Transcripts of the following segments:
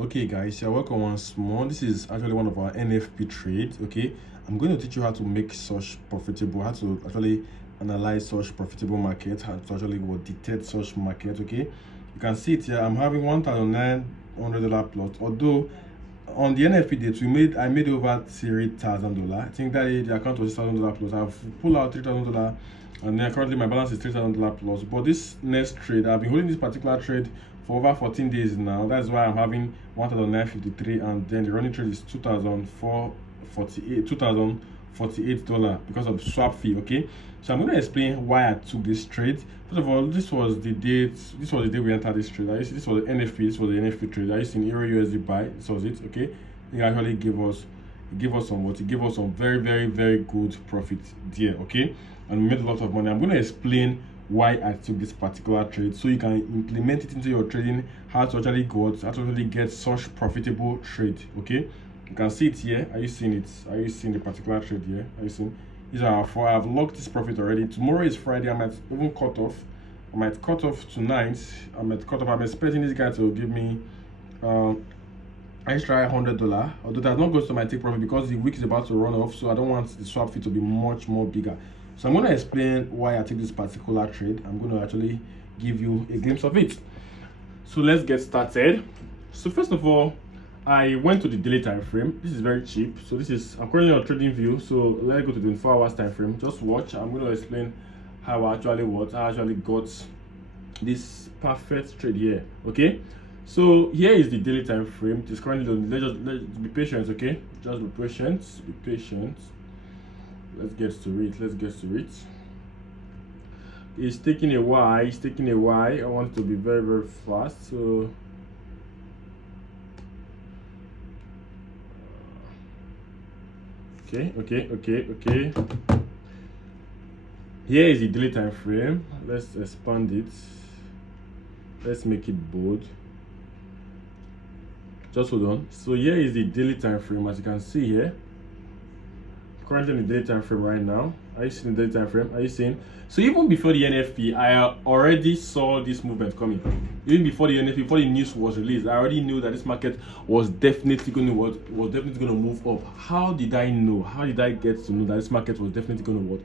Okay guys, you're welcome once more. This is actually one of our NFP trades. Okay, I'm going to teach you how to make such profitable, how to actually analyze such profitable market, how to actually detect such market. Okay, you can see it here. I'm having $1,900 plus, although on the NFP date I made over $3,000. I think that the account was $6,000 plus. I've pulled out $3,000, and then currently my balance is $3,000 plus. But this next trade, I've been holding this particular trade for over 14 days now. That's why I'm having 1,953, and then the running trade is $2,048 because of swap fee. Okay, so I'm going to explain why I took this trade. First of all, this was the day we entered this trade. This was the NFP. This was the NFP trade. I used in Euro USD buy. This was it. Okay, it actually gave us some very, very, very good profit there. Okay, and we made a lot of money. I'm going to explain why I took this particular trade so you can implement it into your trading, how to actually get such profitable trade. Okay, you can see it here. Are you seeing it? Are you seeing the particular trade here? Are you seeing? These are four. I've locked this profit already. Tomorrow is Friday. I might even cut off. I might cut off tonight. I'm expecting this guy to give me extra $100, although that's not going to my take profit because the week is about to run off, so I don't want the swap fee to be much more bigger. So I'm going to explain why I take this particular trade. I'm going to actually give you a glimpse of it. So let's get started. So first of all, I went to the daily time frame. This is very cheap. So I'm currently on trading view. So let's go to the 24 hours time frame. Just watch. I'm going to explain how I actually got this perfect trade here. Okay, so here is the daily time frame. It is currently let's be patient. Okay, just be patient. Let's get to it. It's taking a while. I want it to be very, very fast. So okay. Here is the daily time frame. Let's expand it. Let's make it bold. Just hold on. So here is the daily time frame. As you can see here, currently in the daily time frame right now. Are you seeing the daily time frame? Are you seeing? So even before the NFP, I already saw this movement coming. Even before the NFP, before the news was released, I already knew that this market was definitely going to move up. How did I know? How did I get to know that this market was definitely going to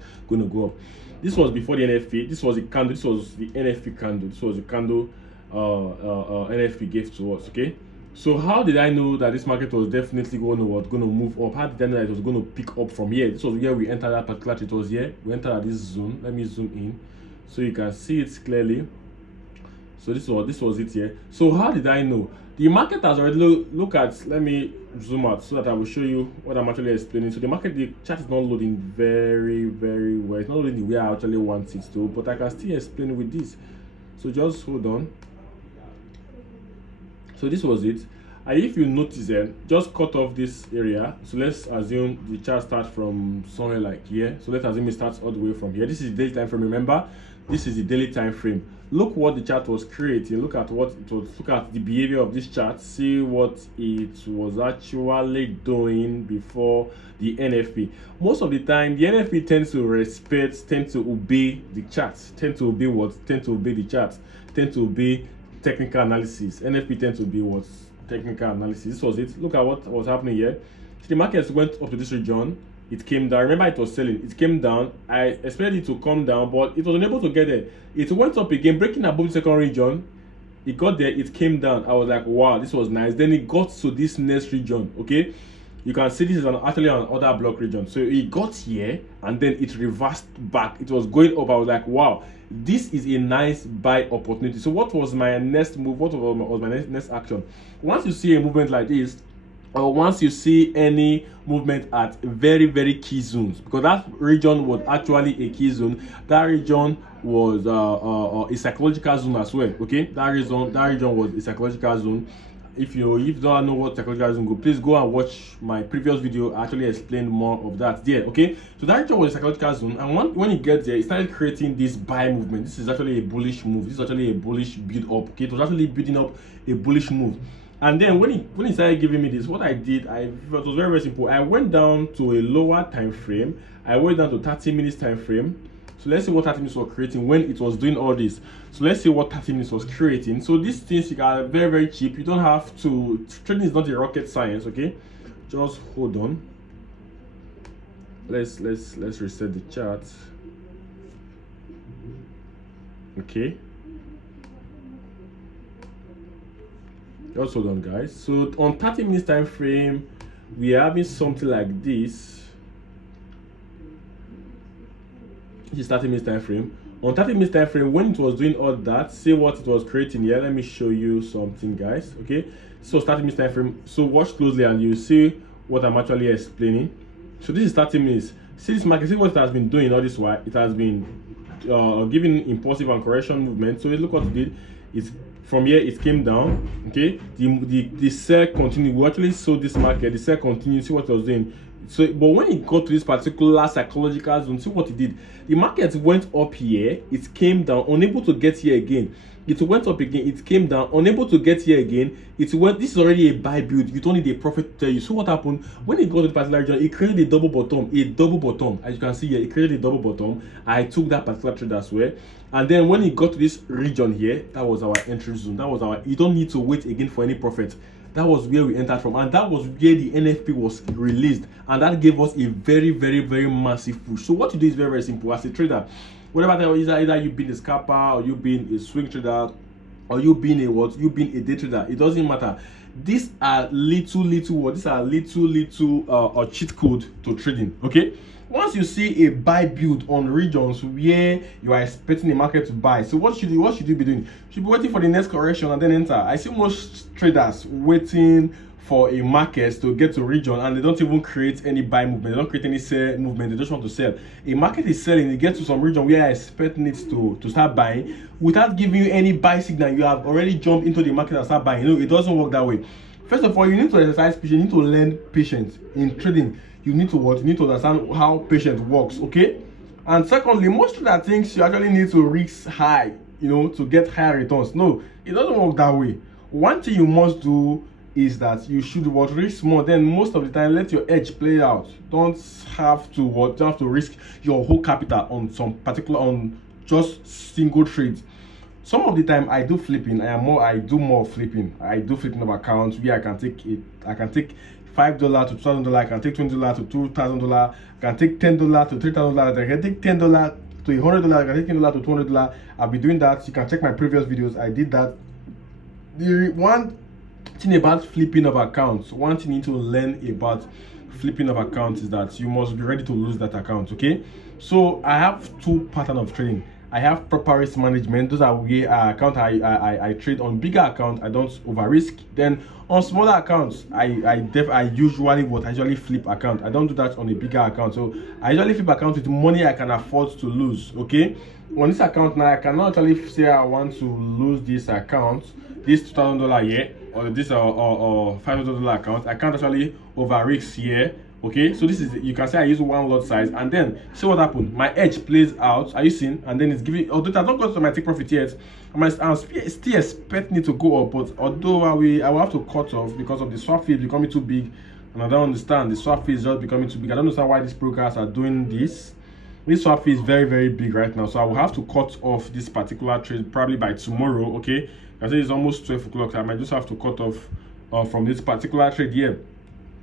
go up? This was before the NFP. This was the candle. This was the NFP candle. This was the candle NFP gave to us. Okay. So how did I know that this market was definitely going to move up? How did I know that it was going to pick up from here? This was where we entered that particular trade. It was here. We entered at this zone. Let me zoom in so you can see it clearly. So this was it here. So how did I know? The market has already look at. Let me zoom out so that I will show you what I'm actually explaining. So the chart is not loading very, very well. It's not loading the way I actually want it to, but I can still explain with this. So just hold on. So this was it. And if you notice just cut off this area. So let's assume the chart starts from somewhere like here. So let's assume it starts all the way from here. This is the daily time frame. Remember, this is the daily time frame. Look what the chart was creating. Look at what it was. Look at the behavior of this chart. See what it was actually doing before the NFP. Most of the time, the NFP tends to obey the chart. Tend to obey the chart. Tend to obey technical analysis. NFP tends to be what? Technical analysis. This was it. Look at what was happening here. So the markets went up to this region. It came down. Remember, it was selling. It came down. I expected it to come down, but it was unable to get there. It went up again, breaking above the second region. It got there. It came down. I was like, wow, this was nice. Then it got to this next region. Okay, you can see this is actually an order block region. So it got here and then it reversed back. It was going up. I was like, wow, this is a nice buy opportunity. So what was my next move? What was my next action? Once you see a movement like this, or once you see any movement at very, very key zones, because that region was actually a key zone, that region was a psychological zone as well. Okay, that region was a psychological zone. If you don't know what psychological zone, please go and watch my previous video. I actually explained more of that there. Okay, so that region was a psychological zone, and when it gets there, it started creating this buy movement. This is actually a bullish move. This is actually a bullish build up. Okay, it was actually building up a bullish move. And then when he started giving me this, what I did, it was very, very simple. I went down to a lower time frame. I went down to 30 minutes time frame. So let's see what 30 minutes was creating when it was doing all this. So let's see what 30 minutes was creating. So these things are very, very cheap. You don't have to, trading is not a rocket science, okay? Just hold on. Let's reset the chart. Okay. Just hold on, guys. So on 30 minutes time frame, we are having something like this. This is 30 minutes time frame. On 30 minutes time frame, when it was doing all that, see what it was creating here. Let me show you something, guys. Okay, so 30 minutes time frame. So watch closely and you see what I'm actually explaining. So this is 30 minutes. See this market, see what it has been doing all this while. It has been giving impulsive and correction movement. So look what it did. It's from here, it came down. Okay, the sell continued. We actually saw this market, the sell continued. See what it was doing. So but when it got to this particular psychological zone, see what it did. The market went up here, it came down, unable to get here again. It went up again, it came down, unable to get here again. It went, this is already a buy build. You don't need a profit to tell you. So what happened when it got to the particular region? It created a double bottom. As you can see here, it created a double bottom. I took that particular trade as well. And then when it got to this region here, that was our entry zone. That was our, you don't need to wait again for any profit. That was where we entered from, and that was where the NFP was released, and that gave us a very, very, very massive push. So what you do is very, very simple. As a trader, whatever either you being a scalper, or you being a swing trader, or you being a what, you being a day trader, it doesn't matter. These are little cheat code to trading. Okay, once you see a buy build on regions where you are expecting the market to buy, so what should you be doing? You should be waiting for the next correction and then enter. I see most traders waiting for a market to get to region and they don't even create any buy movement, they don't create any sell movement, they just want to sell. A market is selling, it gets to some region where I expecting it to start buying without giving you any buy signal. You have already jumped into the market and start buying. You know, it doesn't work that way. First of all, you need to exercise patience, you need to learn patience in trading. You need to what? You need to understand how patience works, okay? And secondly, most traders think you actually need to risk high, you know, to get higher returns. No, it doesn't work that way. One thing you must do is that you should what, risk more. Then most of the time, let your edge play out. Don't have to risk your whole capital on some particular, on just single trades. Some of the time I do flipping. I do more flipping. I do flipping of accounts where I can take it. I can take $5 to $2,000. I can take $20 to $2,000. I can take $10 to $3,000. I can take $10 to $100. I can take $10 to $200. I'll be doing that. You can check my previous videos. I did that. The one thing about flipping of accounts, one thing you need to learn about flipping of accounts is that you must be ready to lose that account. Okay, so I have two patterns of trading. I have proper risk management. Those are where account I trade. On bigger account, I don't over risk. Then on smaller accounts, I usually flip account. I don't do that on a bigger account. So I usually flip account with money I can afford to lose. Okay, on this account now, I cannot actually say I want to lose this account, this $2,000 here, or this or $500 account. I can't actually over risk here. Okay, so this is, you can say I use one lot size, and then see what happened. My edge plays out. Are you seeing? And then it's giving, although it has not got to my take profit yet, I'm still expecting it to go up, but although I will have to cut off because of the swap fee becoming too big, and I don't understand, the swap fee is just becoming too big. I don't understand why these brokers are doing this. This swap fee is very, very big right now, so I will have to cut off this particular trade probably by tomorrow. Okay, I say it's almost 12 o'clock. I might just have to cut off from this particular trade here.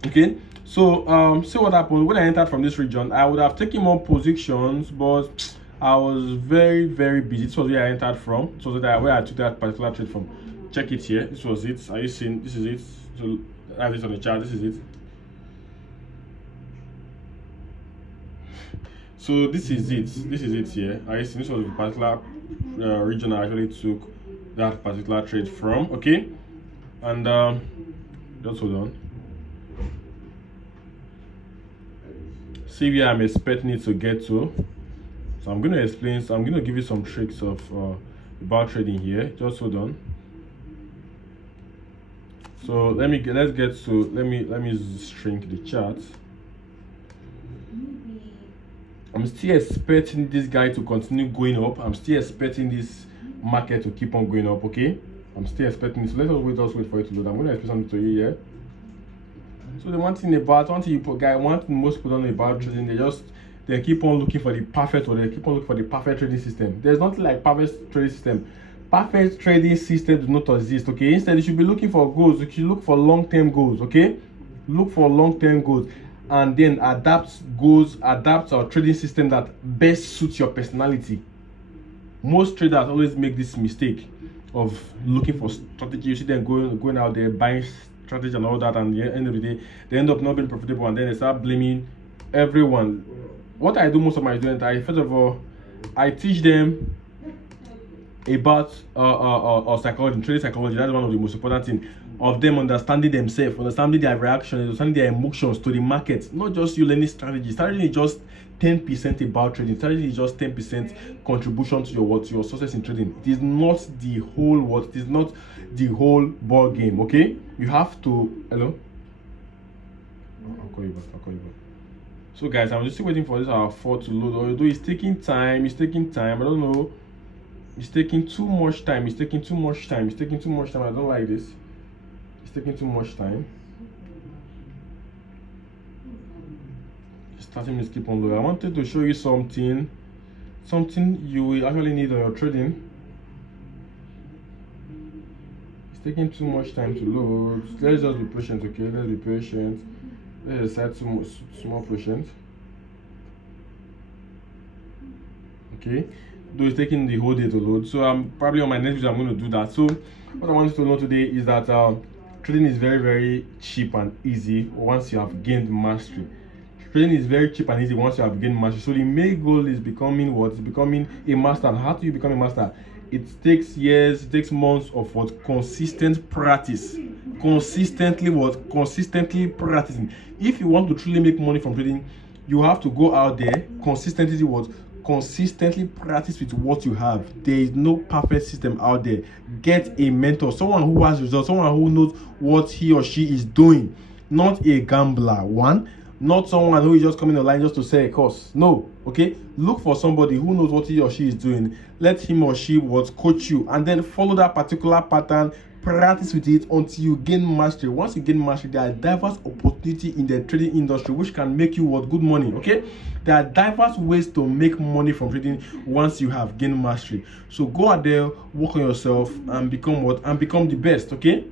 Okay, so see what happened when I entered from this region. I would have taken more positions, but I was very, very busy. This was where I entered from. So that where I took that particular trade from. Check it here. This was it. Are you seeing? This is it. So I have this on the chart. This is it. So this is it. This is it here. Are you seeing? This was the particular region I actually took that particular trade from. Okay, and just hold on. See where I'm expecting it to get to. So I'm going to explain. So I'm going to give you some tricks of about trading here. Just hold on. So let me shrink the chart. I'm still expecting this guy to continue going up. I'm still expecting this market to keep on going up. Okay, I'm still expecting this. So let's just wait for it to load. I'm going to explain something to you here. So the one thing most people don't know about trading, they keep on looking for the perfect, or they keep on looking for the perfect trading system. There's nothing like perfect trading system. Perfect trading system does not exist. Okay, instead you should be looking for goals. You should look for long-term goals. Okay, look for long-term goals, and then adapt our trading system that best suits your personality. Most traders always make this mistake of looking for strategy. You see them going out there buying strategy and all that, and at the end of the day they end up not being profitable, and then they start blaming everyone. What I do most of my students, first of all, I teach them about psychology, trading psychology. That's one of the most important things, of them understanding themselves, understanding their reactions, understanding their emotions to the market. Not just you learning strategy. Strategy is just 10% about trading. Strategy is just 10% contribution to your success in trading. It is not the whole what. It is not the whole ball game. Okay, you have to. Hello. I'll call you back. So guys, I'm just still waiting for this our 4 to load. Although it's taking time. I don't know. It's taking too much time. I don't like this. It's taking too much time. 30 minutes keep on loading. I wanted to show you something you will actually need on your trading. It's taking too much time to load. Let's just be patient, okay? Let's be patient. Let's decide small patient. Okay, though it's taking the whole day to load, so I'm probably on my next video I'm going to do that. So what I want you to know today is that trading is very, very cheap and easy once you have gained mastery. Trading is very cheap and easy once you have gained mastery. So the main goal is becoming what? Becoming a master. And how do you become a master? It takes years, it takes months of what? Consistent practice. Consistently practicing. If you want to truly make money from trading, you have to go out there consistently consistently practice with what you have. There is no perfect system out there. Get a mentor, someone who has results, someone who knows what he or she is doing, not a gambler. Not someone who is just coming online just to sell a course. No, okay? Look for somebody who knows what he or she is doing. Let him or she coach you, and then follow that particular pattern. Practice with it until you gain mastery. Once you gain mastery, there are diverse opportunities in the trading industry which can make you good money. Okay, there are diverse ways to make money from trading once you have gained mastery. So go out there, work on yourself, and become the best. Okay.